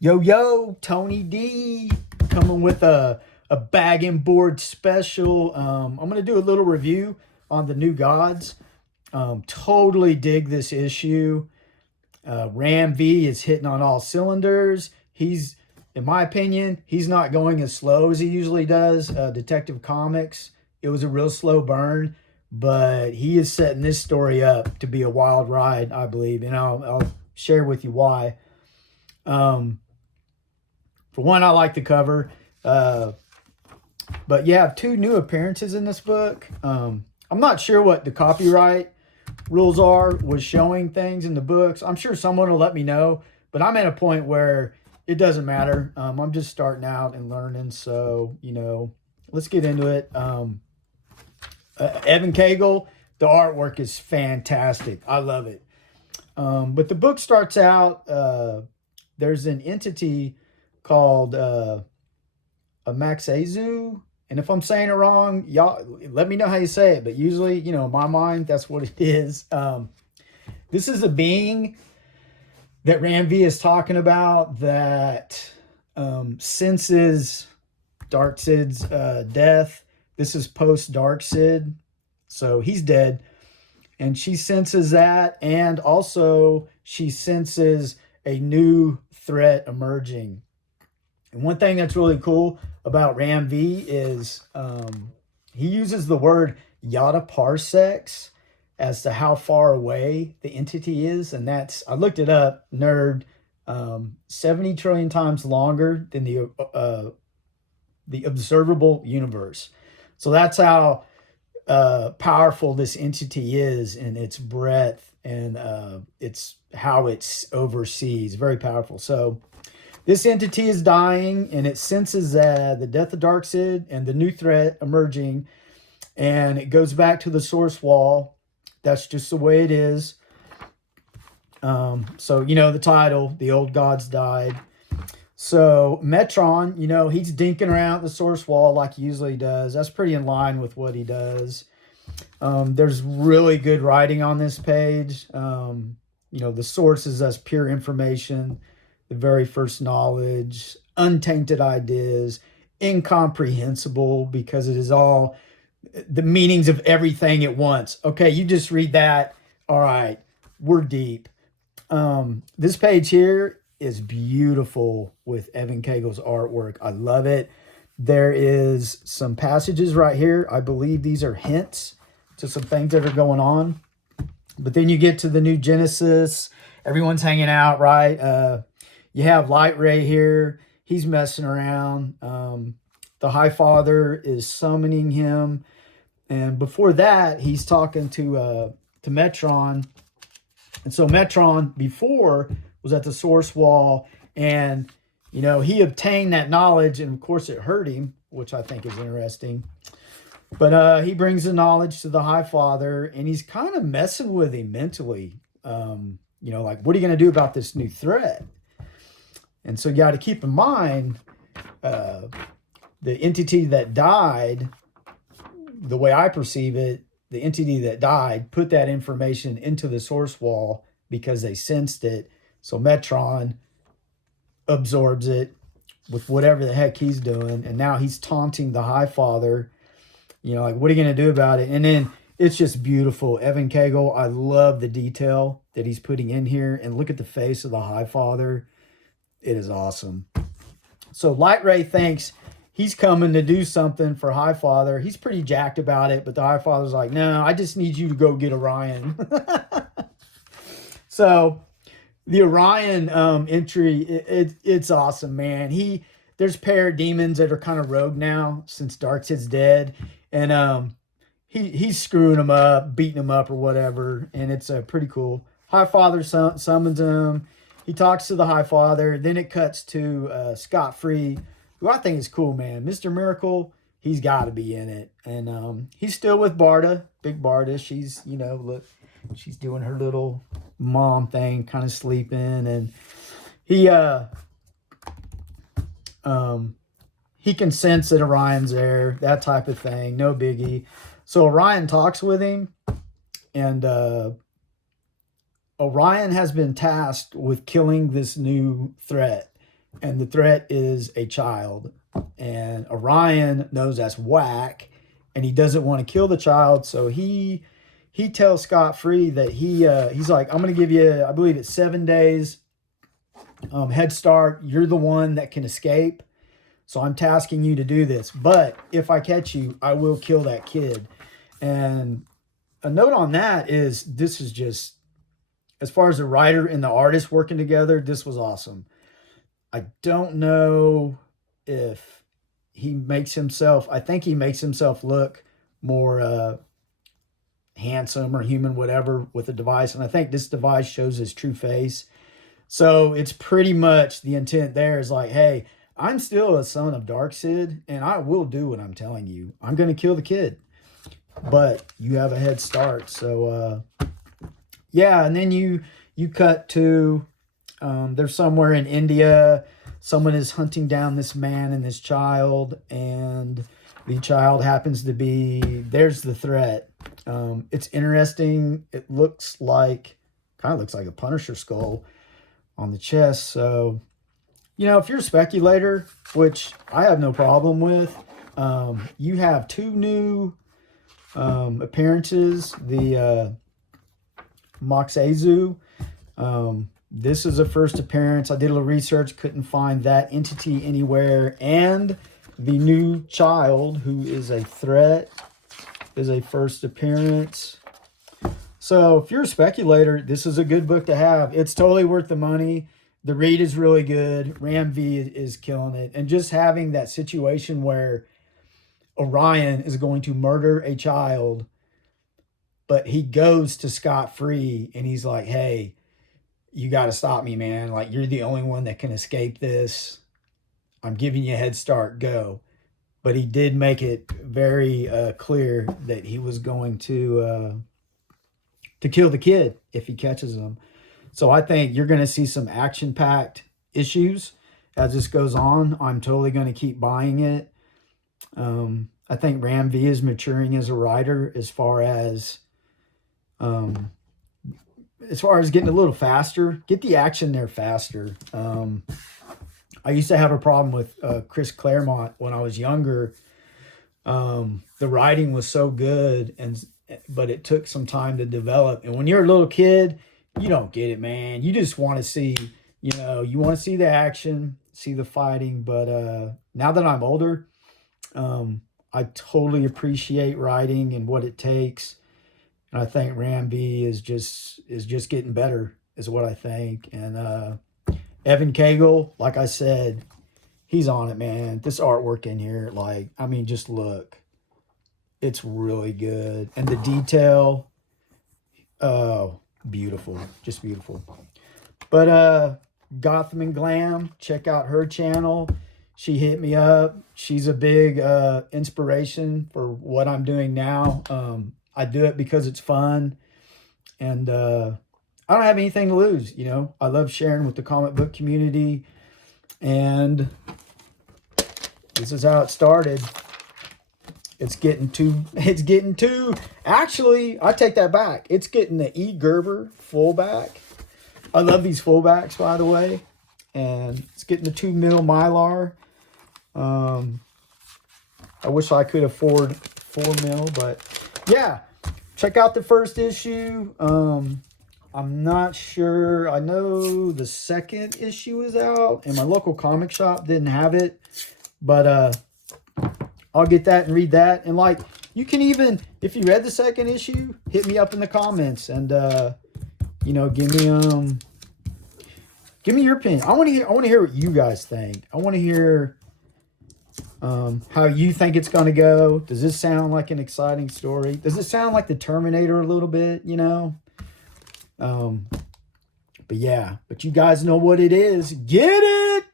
Yo, yo, Tony D coming with a bag and board special. I'm going to do a little review on the New Gods. Totally dig this issue. Ram V is hitting on all cylinders. In my opinion, he's not going as slow as he usually does. Detective Comics, it was a real slow burn, but he is setting this story up to be a wild ride, I believe, and I'll share with you why. Um, for one, I like the cover. Uh, but you have two new appearances in this book. I'm not sure what the copyright rules are with showing things in the books. I'm sure someone will let me know, but I'm at a point where it doesn't matter. I'm just starting out and learning. So, let's get into it. Evan Cagle, the artwork is fantastic. I love it. But the book starts out, there's an entity called Amaxazu. And if I'm saying it wrong, y'all let me know how you say it. But usually, in my mind, that's what it is. This is a being that Ranvi is talking about that senses Dark Sid's death. This is post Dark Sid. So he's dead. And she senses that. And also, she senses a new threat emerging. And one thing that's really cool about Ram V is he uses the word yada parsecs as to how far away the entity is. And I looked it up, nerd, 70 trillion times longer than the observable universe. So that's how powerful this entity is in its breadth and it's how it oversees. Very powerful. So this entity is dying, and it senses the death of Darkseid and the new threat emerging, and it goes back to the source wall. That's just the way it is. So the title, "The Old Gods Died." So Metron, he's dinking around the source wall like he usually does. That's pretty in line with what he does. There's really good writing on this page. The source is as pure information, the very first knowledge, untainted ideas, incomprehensible because it is all the meanings of everything at once. Okay, you just read that. All right, we're deep. This page here is beautiful with Evan Cagle's artwork. I love it. There is some passages right here. I believe these are hints to some things that are going on. But then you get to the new Genesis. Everyone's hanging out, right? You have Light Ray here. He's messing around. The High Father is summoning him. And before that, he's talking to Metron. And so Metron before was at the source wall. And, he obtained that knowledge. And, of course, it hurt him, which I think is interesting. But he brings the knowledge to the High Father. And he's kind of messing with him mentally. Like, what are you going to do about this new threat? And so you got to keep in mind the entity that died, the way I perceive it, the entity that died put that information into the source wall because they sensed it. So Metron absorbs it with whatever the heck he's doing. And now he's taunting the High Father, like, what are you going to do about it? And then it's just beautiful. Evan Cagle, I love the detail that he's putting in here. And look at the face of the High Father. It is awesome. So Light Ray thinks he's coming to do something for High Father. He's pretty jacked about it, but the High Father's like, no, I just need you to go get Orion. So the Orion entry, it's awesome, man. There's parademons that are kind of rogue now since Darkseid's dead. And he's screwing them up, beating them up or whatever. And it's pretty cool. High Father summons him. He talks to the High Father. Then it cuts to Scott Free, who I think is cool, man. Mr. Miracle, he's got to be in it. And he's still with Barda, Big Barda. She's, look, she's doing her little mom thing, kind of sleeping. And he can sense that Orion's there, that type of thing. No biggie. So Orion talks with him. And Orion has been tasked with killing this new threat. and the threat is a child. And Orion knows that's whack, and he doesn't want to kill the child, so he tells Scott Free that he's like, I'm going to give you, I believe it's 7 days head start. You're the one that can escape, so I'm tasking you to do this. But if I catch you, I will kill that kid. And a note on that is, this is just, as far as the writer and the artist working together, this was awesome. I don't know if he makes himself, I think he makes himself look more handsome or human, whatever, with the device. And I think this device shows his true face. So it's pretty much the intent there is like, hey, I'm still a son of Darkseid, and I will do what I'm telling you. I'm going to kill the kid, but you have a head start. So, yeah, and then you cut to, they're somewhere in India. Someone is hunting down this man and this child, and the child happens to be, there's the threat. It's interesting. It looks like, kind of looks like a Punisher skull on the chest. So, you know, if you're a speculator, which I have no problem with, you have 2 new appearances. The Moxazu. This is a first appearance. I did a little research, couldn't find that entity anywhere. And the new child, who is a threat, is a first appearance. So if you're a speculator, this is a good book to have. It's totally worth the money. The read is really good. Ram V is killing it. And just having that situation where Orion is going to murder a child, but he goes to Scott Free and he's like, hey, you got to stop me, man. Like, you're the only one that can escape this. I'm giving you a head start. Go. But he did make it very clear that he was going to kill the kid if he catches him. So I think you're going to see some action-packed issues as this goes on. I'm totally going to keep buying it. I think Ram V is maturing as a writer as far as getting a little faster. Get the action there faster. I used to have a problem with Chris Claremont when I was younger. The writing was so good, but it took some time to develop. And when you're a little kid, you don't get it, man. You just want to see, you want to see the action, see the fighting. But now that I'm older, I totally appreciate writing and what it takes. And I think Ram V is just getting better, is what I think. And Evan Cagle, like I said, he's on it, man. This artwork in here, like, I mean, just look. It's really good. And the detail, oh, beautiful. Just beautiful. But Gotham and Glam, check out her channel. She hit me up. She's a big inspiration for what I'm doing now. I do it because it's fun. And I don't have anything to lose, I love sharing with the comic book community. And this is how it started. It's getting too, actually, I take that back. It's getting the E. Gerber fullback. I love these fullbacks, by the way. And it's getting the 2 mil Mylar. I wish I could afford 4 mil, but yeah, check out the first issue. I'm not sure. I know the second issue is out, and my local comic shop didn't have it, but I'll get that and read that. And like, you can even, if you read the second issue, hit me up in the comments and give me your opinion. I want to hear what you guys think. I want to hear how you think it's going to go. Does this sound like an exciting story? Does it sound like the Terminator a little bit, but yeah, but you guys know what it is. Get it!